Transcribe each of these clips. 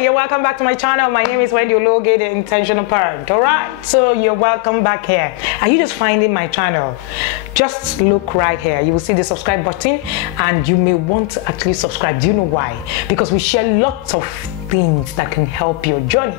you're welcome back to my channel. My name is Wendy Ologe, the Intentional Parent. Alright, so you're welcome back here. Are you just finding my channel? Just look right here. You will see the subscribe button and you may want to actually subscribe. Do you know why? Because we share lots of things that can help your journey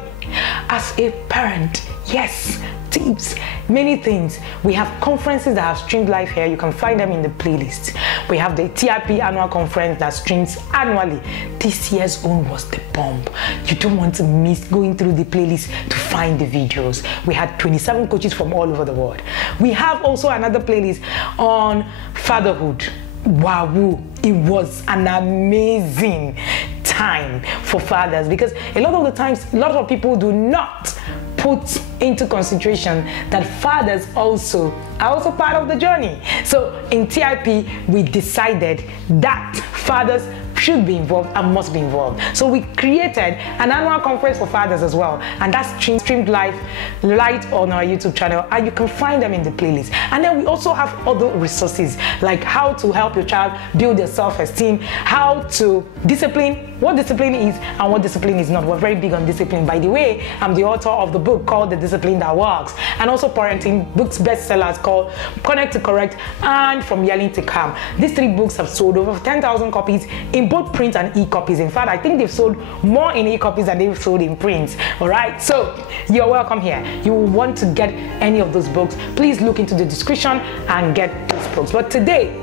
as a parent. Yes, tips, many things. We have conferences that have streamed live here. You can find them in the playlist. We have the TRP annual conference that streams annually. This year's own was the bomb. You don't want to miss going through the playlist to find the videos. We had 27 coaches from all over the world. We have also another playlist on fatherhood. Wow, it was an amazing time for fathers, because a lot of the times, a lot of people do not put into consideration that fathers are also part of the journey. So in TIP, we decided that fathers should be involved and must be involved. So we created an annual conference for fathers as well, and that's streamed live right on our YouTube channel, and you can find them in the playlist. And then we also have other resources like how to help your child build their self-esteem, how to discipline, what discipline is and what discipline is not. We're very big on discipline. By the way, I'm the author of the book called The Discipline That Works, and also parenting books bestsellers called Connect to Correct and From Yelling to Calm. These 3 books have sold over 10,000 copies in both print and e-copies. In fact, I think they've sold more in e-copies than they've sold in print. All right, so you're welcome here. You will want to get any of those books, please look into the description and get those books. But today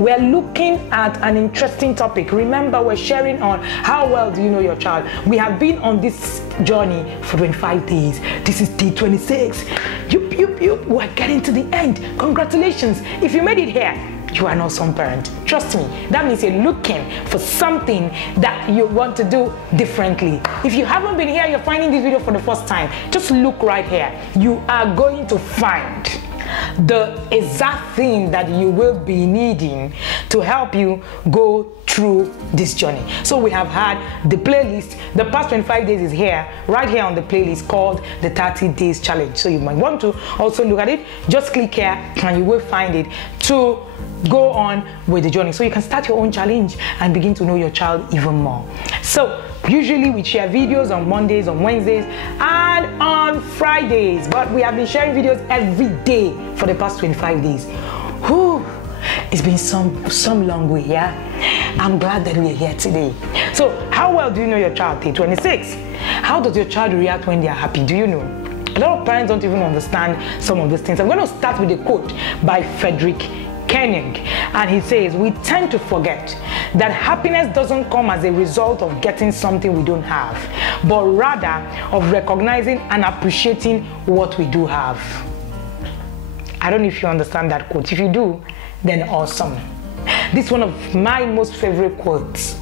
we're looking at an interesting topic. Remember, we're sharing on how well do you know your child. We have been on this journey for 25 days. This is day 26. We're getting to the end. Congratulations. If you made it here, you are an awesome parent. Trust me, that means you're looking for something that you want to do differently. If you haven't been here, you're finding this video for the first time, just look right here. You are going to find the exact thing that you will be needing to help you go through this journey. So we have had the playlist. The past 25 days is here, right here on the playlist, called the 30 days challenge. So you might want to also look at it. Just click here and you will find it to go on with the journey, so you can start your own challenge and begin to know your child even more. So usually we share videos on Mondays, on Wednesdays, and on Fridays, but we have been sharing videos every day for the past 25 days. Whew, it's been some long way, yeah? I'm glad that we are here today. So how well do you know your child? Day 26. How does your child react when they are happy? Do you know? A lot of parents don't even understand some of these things. I'm going to start with a quote by Frederick Keonig, and he says, we tend to forget that happiness doesn't come as a result of getting something we don't have, but rather of recognizing and appreciating what we do have. I don't know if you understand that quote. If you do, then awesome. This is one of my most favorite quotes,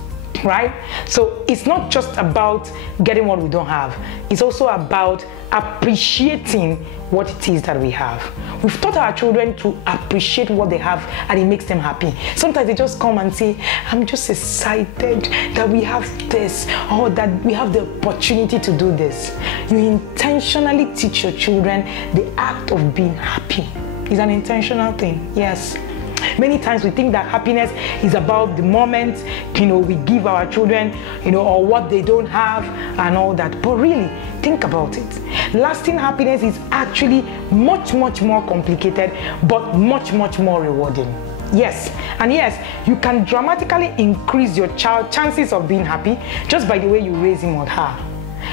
right? So it's not just about getting what we don't have, it's also about appreciating what it is that we have. We've taught our children to appreciate what they have, and it makes them happy. Sometimes they just come and say, I'm just excited that we have this, or that we have the opportunity to do this. You intentionally teach your children the act of being happy. It's an intentional thing, yes. Many times we think that happiness is about the moment, we give our children, or what they don't have and all that. But really, think about it. Lasting happiness is actually much more complicated, but much more rewarding. Yes, and yes, you can dramatically increase your child's chances of being happy just by the way you raise him or her.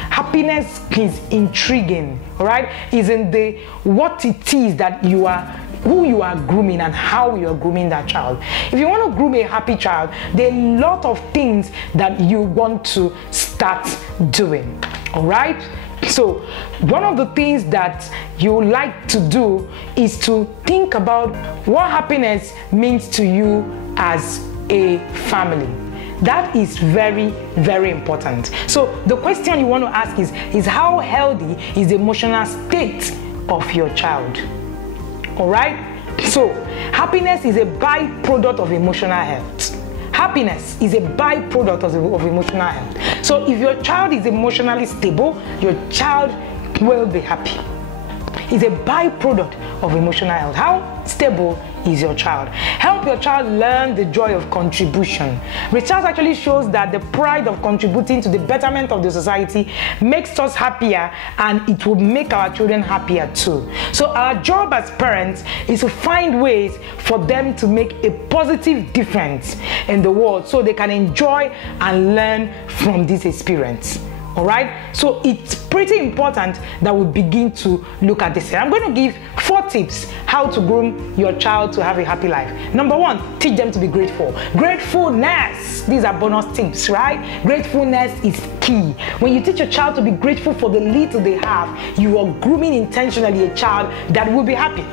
Happiness is intriguing, right? Is in the what it is that you are, who you are grooming, and how you are grooming that child. If you want to groom a happy child, there are a lot of things that you want to start doing. All right? So one of the things that you like to do is to think about what happiness means to you as a family. That is very important. So the question you want to ask is how healthy is the emotional state of your child? All right? So happiness is a byproduct of emotional health. Happiness is a byproduct of emotional health. So if your child is emotionally stable, your child will be happy. is a byproduct of emotional health. How stable is your child? Help your child learn the joy of contribution. Research actually shows that the pride of contributing to the betterment of the society makes us happier, and it will make our children happier too. So our job as parents is to find ways for them to make a positive difference in the world so they can enjoy and learn from this experience. All right, so it's pretty important that we begin to look at this. I'm going to give 4 tips how to groom your child to have a happy life. Number 1, teach them to be grateful. Gratefulness, these are bonus tips, right? Gratefulness is key. When you teach your child to be grateful for the little they have, you are grooming intentionally a child that will be happy.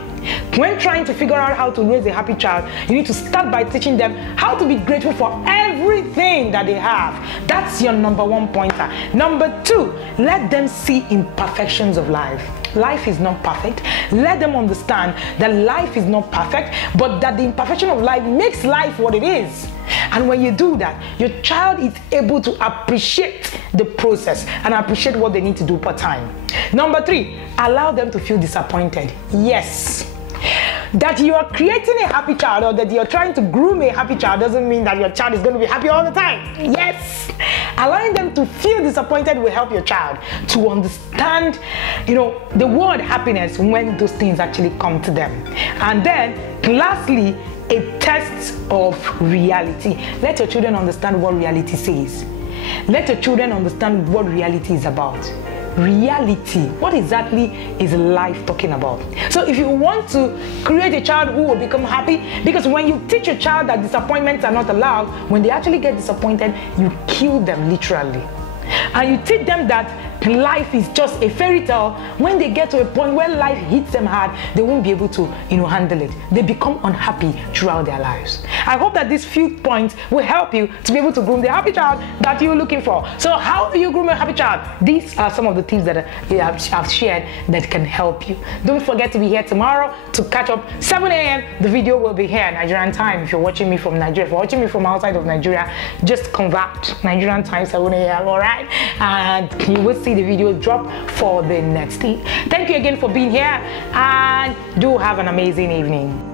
When trying to figure out how to raise a happy child, you need to start by teaching them how to be grateful for everything that they have. That's your number 1 pointer. Number 2, let them see imperfections of life. Life is not perfect. Let them understand that life is not perfect, but that the imperfection of life makes life what it is. And when you do that, your child is able to appreciate the process and appreciate what they need to do per time. Number 3, allow them to feel disappointed. Yes. That you are creating a happy child, or that you're trying to groom a happy child, doesn't mean that your child is going to be happy all the time. Yes. Allowing them to feel disappointed will help your child to understand, the word happiness when those things actually come to them. And then, lastly, a test of reality. Let your children understand what reality says. Let your children understand what reality is about. Reality, what exactly is life talking about? So if you want to create a child who will become happy, because when you teach a child that disappointments are not allowed, when they actually get disappointed, you kill them literally. And you teach them that life is just a fairy tale. When they get to a point where life hits them hard, they won't be able to handle it. They become unhappy throughout their lives. I hope that these few points will help you to be able to groom the happy child that you're looking for. So how do you groom a happy child? These are some of the tips that I've shared that can help you. Don't forget to be here tomorrow to catch up 7 a.m. The video will be here Nigerian time. If you're watching me from Nigeria, if you're watching me from outside of Nigeria, just convert Nigerian time 7 a.m. all right? And you will see the video drop for the next day. Thank you again for being here, and do have an amazing evening.